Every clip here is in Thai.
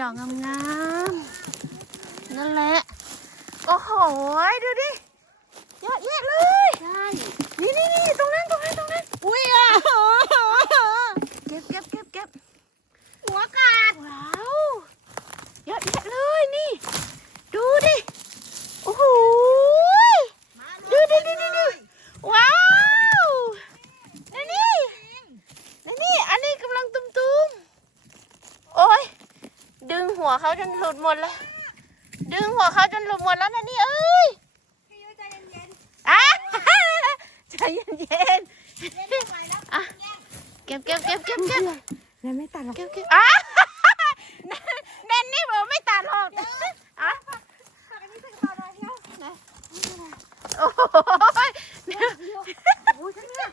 ดอกงามๆนั่นแหละ โอ้โห ดูดิ เยอะแยะเลย ใช่ นี่นี่นี่ตรงนั้นตรงนั้นตรงนั้น อุ้ยอะ เก็บเก็บเก็บเก็บ หัวขาด ว้าว เยอะแยะเลยนี่ ดูดิ โอ้โห ดูดิดิดิดิว้าวนี่นี่นี่นี่ อันนี้กำลังตุ้มๆ โอ้ย ดึง หัวเขาจนหลุดหมดแล้ว ดึงหัวเขาจนหลุดหมดแล้วนะนี่เอ้ยพี่ยุ้ยใจเย็นอะใจเย็นๆเล่นไม่ไหวแล้วอะเก็บเก็บเก็บเก็บเก็บยังไม่ตัดหรอกเก็บเก็บอะแนนนี่บอกไม่ตัดหรอกอะตัดอันนี้ใส่กระเป๋าหน่อยเดียวโอ้ยฉันเนี่ย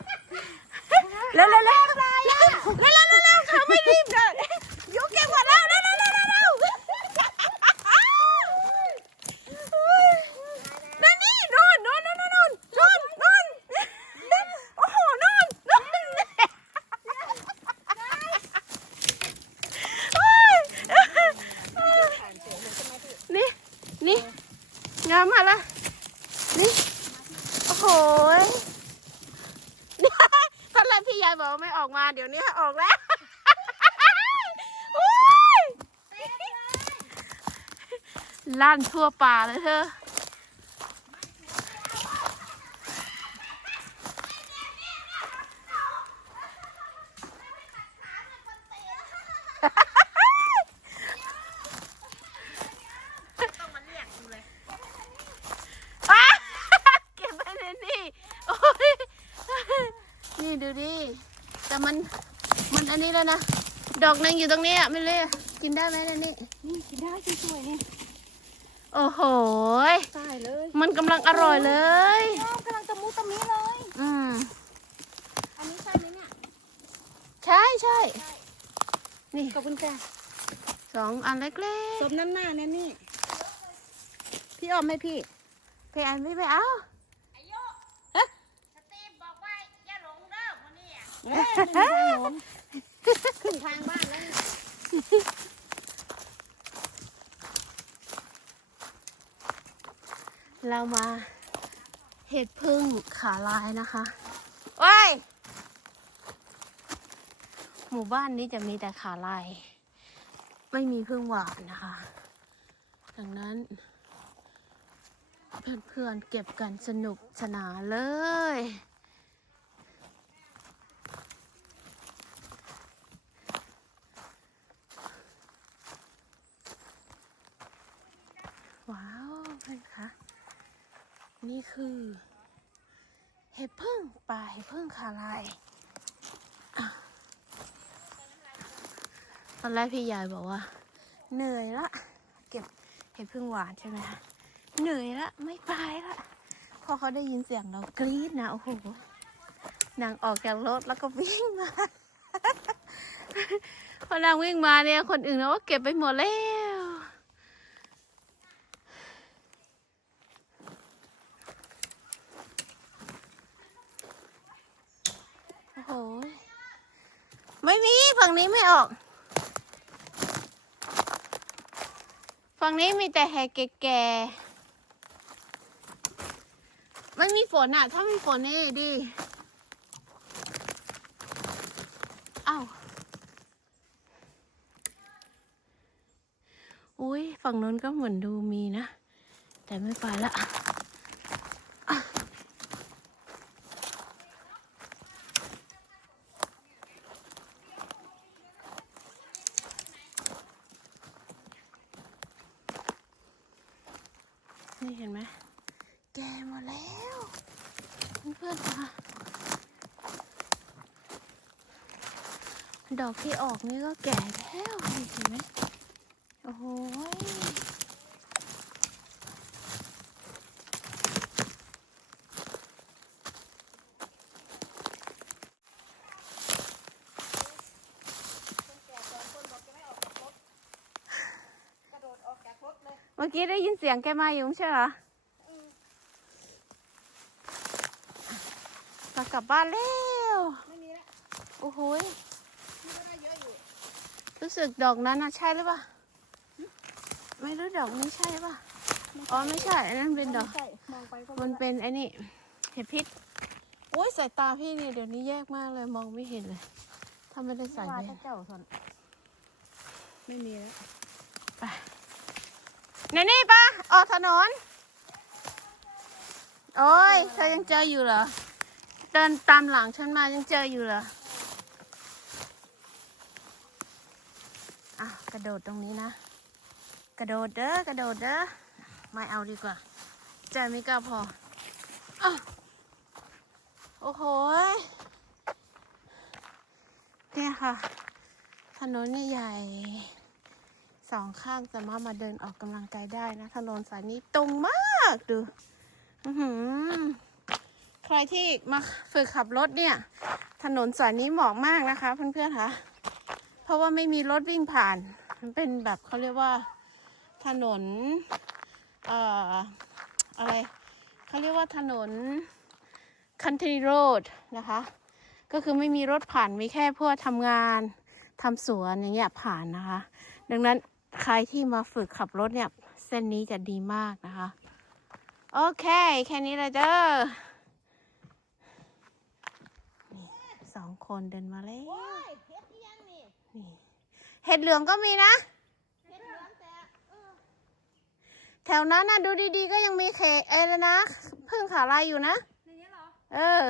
เร็วเร็วเร็วเร็วเร็วเร็วเร็วเขาไม่รีบเลยยุเก็บหมดแล้วเร็วเร็วเร็วเร็วเร็วนั่นนี่นู่นนู่นนู่นนู่นนู่นนู่นโอ้โหนู่นนู่นนี่นี่ แล้วมาละนี่โอ้โหยตอนแรกพี่ยายบอกไม่ออกมาเดี๋ยวนี้ออกแล้วลั่นทั่วป่าเลยเธอ ต้องมาเรียกกูเลย อะเก็บไปในนี่โอ้ย นี่ดูดิ แต่มัน มันอันนี้แล้วนะ ดอกหนึงอยู่ตรงนี้อะไม่เลยกินได้ไหมนะนี่ นี่กินได้สวยๆนี่ โอ้โหยตายเลย มันกำลังอร่อยเลยชอบกำลังตะมุตะมิเลย อืมอันนี้ใช่ไหมเนี่ย ใช่ใช่ นี่ขอบคุณค่ะสองอันเล็กสมน้ำหน้าเนี่ยนี่ พี่ออมไหมพี่ๆพี่อันไม่ไปเอา ขึ้นทางบ้านแล้วนี่เรามาเห็ดพึ่งขาลายนะคะว้ายหมู่บ้านนี้จะมีแต่ขาลาย ไม่มีพึ่งหวานนะคะ ดังนั้น เพื่อนๆเก็บกันสนุกสนานเลย ว้าวเพื่อนคะ นี่คือเห็ดพึ่งป่าเห็ดพึ่งขาลายตอนแรกพี่ยายบอกว่า เหนื่อยละ เก็บเห็ดพึ่งหวานใช่ไหมคะเหนื่อยละไม่ไปละพอเขาได้ยินเสียงเรากรี๊ดนะโอ้โหนางออกจากรถแล้วก็วิ่งมาพอนางวิ่งมาเนี่ยคนอื่นเขาก็เก็บไปหมดแล้ว โอ้โห ไม่มีฝั่งนี้ไม่ออก ฝั่งนี้มีแต่แหกแก่ๆมันมีฝนอะ ถ้ามีฝนนี่ดีอ้าวอุ้ยฝั่งนู้นก็เหมือนดูมีนะ แต่ไม่ไปละ เห็นไหมแก่หมดแล้วเพื่อนๆค่ะดอกที่ออกนี่ก็แก่แล้วเห็นไหมโอ้โห มื่อกี้ได้ยินเสียงแกมาอยู่ไม่ใช่เหรอเรากลับบ้านแล้วไม่มีแล้วโอ้โหยพี่ก็ได้เยอะอยู่รู้สึกดอกนั้นนะใช่หรือเปล่าไม่รู้ดอกนี้ใช่ป่ะอ๋อไม่ใช่อันนั้นเป็นดอกใช่มองไปก็มันเป็นไอ้นี่เห็ดพิษโอ้ยสายตาพี่เนี่ยเดี๋ยวนี้แยกมากเลยมองไม่เห็นเลยถ้าไม่ได้ใส่ว่าแว่ถ้านเจ้าสนไม่มีแล้วไป นี่นี่ปะออกถนน โอ้ยเธอยังเจออยู่เหรอ เดินตามหลังฉันมายังเจออยู่เหรออะกระโดดตรงนี้นะ กระโดดเด้อกระโดดเด้อไม่เอาดีกว่า ใจไม่กล้าพออโอ้โหเนี่ยค่ะ ถนนนี่ใหญ่ สองข้างสามารถมาเดินออกกำลังกายได้นะถนนสายนี้ตรงมากดูใครที่มาฝึกขับรถเนี่ย ถนนสายนี้เหมาะมากนะคะเพื่อนๆคะเพราะว่าไม่มีรถวิ่งผ่าน มันเป็นแบบเขาเรียกว่าถนนเอ่ออะไรเขาเรียกว่าถนน country road นะคะ ก็คือไม่มีรถผ่านมีแค่เพวกทำงานทำสวนอย่างเงี้ยผ่านนะคะ ดังนั้น ใครที่มาฝึกขับรถเนี่ย เส้นนี้จะดีมากนะคะ โอเค แค่นี้เลยเด้อนี่สองคนเดินมาแล้วโอ้ยเฮ็ดอีหยังนี่นี่เห็ดเหลืองก็มีนะเฮ็ดเหลืองแต่เออแถวนั้นนะดูดีๆ ก็ยังมีเขเอะไรนะ พึ่งขาลายอยู่นะอย่างเงี้ยเหรอเออ